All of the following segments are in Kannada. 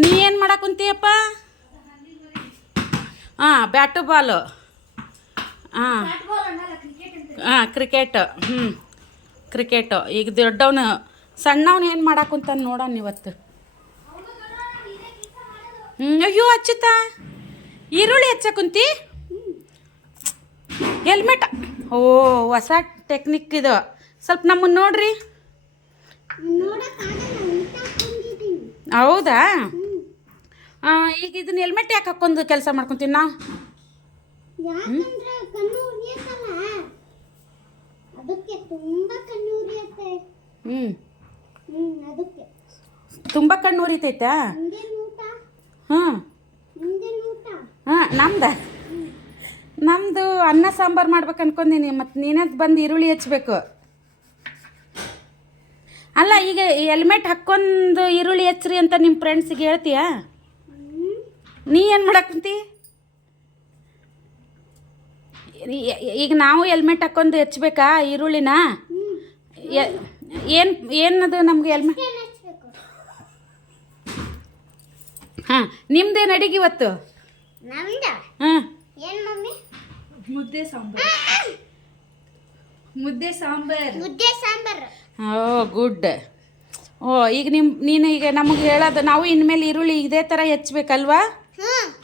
ನೀ ಏನು ಮಾಡಕ್ಕೆ ಕುಂತೀಯಪ್ಪ? ಹಾಂ, ಬ್ಯಾಟು ಬಾಲು. ಹಾಂ ಹಾಂ, ಕ್ರಿಕೆಟ್. ಕ್ರಿಕೆಟು. ಈಗ ದೊಡ್ಡವನು ಸಣ್ಣವನು ಏನು ಮಾಡಕ್ಕೆ ಕುಂತಾನೆ ನೋಡೋಣ ಇವತ್ತು. ಅಯ್ಯೋ ಅಚ್ಚುತ್ತ, ಈರುಳ್ಳಿ ಹೆಚ್ಚ ಕುಂತಿ. ಹೆಲ್ಮೆಟ್. ಓ, ಹೊಸ ಟೆಕ್ನಿಕ್ ಇದು. ಸ್ವಲ್ಪ ನಮ್ಮನ್ನು ನೋಡ್ರಿ. ಹೌದಾ? ಈಗ ಇದನ್ನ ಹೆಲ್ಮೆಟ್ ಯಾಕೆ ಹಾಕೊಂಡು ಕೆಲಸ ಮಾಡ್ಕೊತೀವಿ ನಾವು? ತುಂಬ ಕಣ್ಣು ಉರಿತೈತಾ? ಹಾಂ ಹಾಂ, ನಮ್ಮದು ಅನ್ನ ಸಾಂಬಾರು ಮಾಡ್ಬೇಕು ಅನ್ಕೊಂಡೀನಿ. ಮತ್ತು ನೀನೇ ಬಂದು ಈರುಳ್ಳಿ ಹೆಚ್ಚಬೇಕು. ಅಲ್ಲ, ಈಗ ಹೆಲ್ಮೆಟ್ ಹಾಕ್ಕೊಂಡು ಈರುಳ್ಳಿ ಹೆಚ್ಚ್ರಿ ಅಂತ ನಿಮ್ಮ ಫ್ರೆಂಡ್ಸಿಗೆ ಹೇಳ್ತೀಯಾ? ನೀ ಏನು ಮಾಡಕ್ಕಂತಿ? ಈಗ ನಾವು ಹೆಲ್ಮೆಟ್ ಹಾಕ್ಕೊಂಡು ಹೆಚ್ಚಬೇಕಾ ಈರುಳ್ಳಿನ? ಏನದು ನಮ್ಗೆ ಹೆಲ್ಮೆಟ್? ಹಾಂ, ನಿಮ್ದೇನು ಅಡಿಗೆ ಇವತ್ತು? ಹಾಂ, ಮುದ್ದೆ ಸಾಂಬಾರ್. ಓ ಗುಡ್. ಓ, ಈಗ ನೀನು ಈಗ ನಮಗೆ ಹೇಳೋದು, ನಾವು ಇನ್ಮೇಲೆ ಈರುಳ್ಳಿ ಇದೇ ಥರ ಹೆಚ್ಚಬೇಕಲ್ವಾ?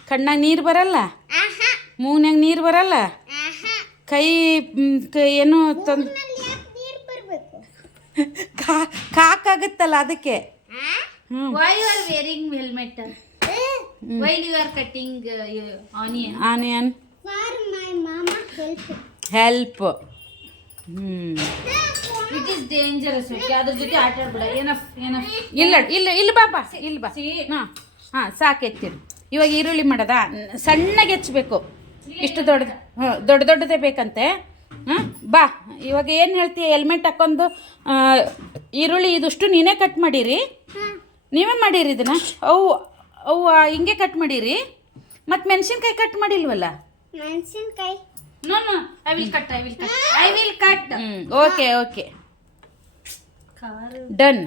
ಕಣ್ಣಾಗ ನೀರು ಬರಲ್ಲ, ಮೂಗ್ನಾಗ ನೀರು ಬರಲ್ಲ, ಕೈ ಏನು ಕಾಕಾಗುತ್ತಲ್ಲ ಅದಕ್ಕೆ. Why you are wearing helmet? While you are cutting onion. For my mama help. It is dangerous. ಅದ್ರ ಜೊತೆ ಆಟ ಆಡ್ಬೇಡ. ಇಲ್ಲ ಬಾಬಾ, ಇಲ್ಲ ಬಾ. ಹಾಂ, ಸಾಕೆತ್ತೀರಿ. ಇವಾಗ ಈರುಳ್ಳಿ ಮಾಡೋದಾ? ಸಣ್ಣಗೆ ಹೆಚ್ಚಬೇಕು. ಇಷ್ಟು ದೊಡ್ಡದೇ ಬೇಕಂತೆ. ಹಾಂ, ಬಾ. ಇವಾಗ ಏನು ಹೇಳ್ತೀಯ? ಹೆಲ್ಮೆಟ್ ಹಾಕ್ಕೊಂಡು ಈರುಳ್ಳಿ ಇದಷ್ಟು ನೀನೇ ಕಟ್ ಮಾಡಿರಿ. ನೀವೇ ಮಾಡಿರಿ ಇದನ್ನು? ಅವು ಹಿಂಗೆ ಕಟ್ ಮಾಡಿರಿ. ಮತ್ತು ಮೆಣಸಿನ್ಕಾಯಿ ಕಟ್ ಮಾಡಿಲ್ವಲ್ಲ? ಮೆಣಸಿನ್ಕಾಯಿ. No, I will cut. Okay, done.